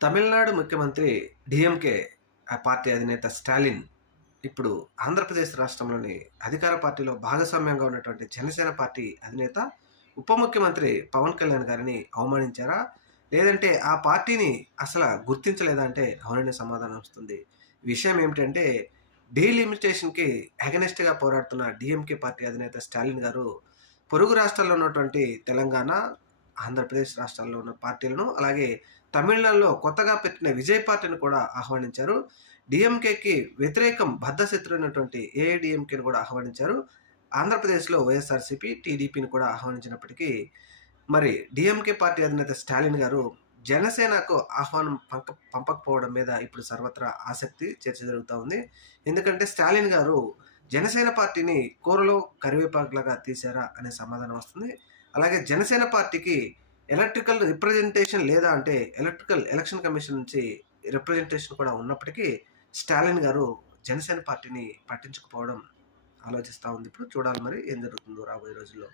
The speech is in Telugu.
తమిళనాడు ముఖ్యమంత్రి డీఎంకే ఆ పార్టీ అధినేత స్టాలిన్ ఇప్పుడు ఆంధ్రప్రదేశ్ రాష్ట్రంలోని అధికార పార్టీలో భాగస్వామ్యంగా ఉన్నటువంటి జనసేన పార్టీ అధినేత ఉప ముఖ్యమంత్రి పవన్ కళ్యాణ్ గారిని అవమానించారా? లేదంటే ఆ పార్టీని అసల గుర్తించలేదా అంటే అవుననే సమాధానం వస్తుంది. విషయం ఏమిటంటే డీలిమిటేషన్‌కి అగైనెస్ట్‌గా పోరాడుతున్న డీఎంకే పార్టీ అధినేత స్టాలిన్ గారు పొరుగు రాష్ట్రాల్లో ఉన్నటువంటి తెలంగాణ, ఆంధ్రప్రదేశ్ రాష్ట్రాల్లో ఉన్న పార్టీలను అలాగే తమిళనాడులో కొత్తగా పెట్టిన విజయ్ పార్టీని కూడా ఆహ్వానించారు. డీఎంకేకి వ్యతిరేకం బద్ధశత్రువైనటువంటి ఏఐడీఎంకేని కూడా ఆహ్వానించారు. ఆంధ్రప్రదేశ్‌లో వైఎస్ఆర్‌సీపీ, టీడీపీని కూడా ఆహ్వానించినప్పటికీ మరి డీఎంకే పార్టీ అధినేత స్టాలిన్ గారు జనసేనకు ఆహ్వానం పంపకపోవడం మీద ఇప్పుడు సర్వత్రా ఆసక్తి, చర్చ జరుగుతా ఉంది. ఎందుకంటే స్టాలిన్ గారు జనసేన పార్టీని కూరలో కరివేపాకులాగా తీశారా అనే సమాధానం వస్తుంది. అలాగే జనసేన పార్టీకి ఎలక్ట్రికల్ రిప్రజెంటేషన్ లేదా అంటే ఎలక్ట్రికల్ ఎలక్షన్ కమిషన్ నుంచి రిప్రజెంటేషన్ కూడా ఉన్నప్పటికీ స్టాలిన్ గారు జనసేన పార్టీని పట్టించుకుపోవడం ఆలోచిస్తా ఉంది. ఇప్పుడు చూడాలి మరి ఏం జరుగుతుందో రాబోయే రోజుల్లో.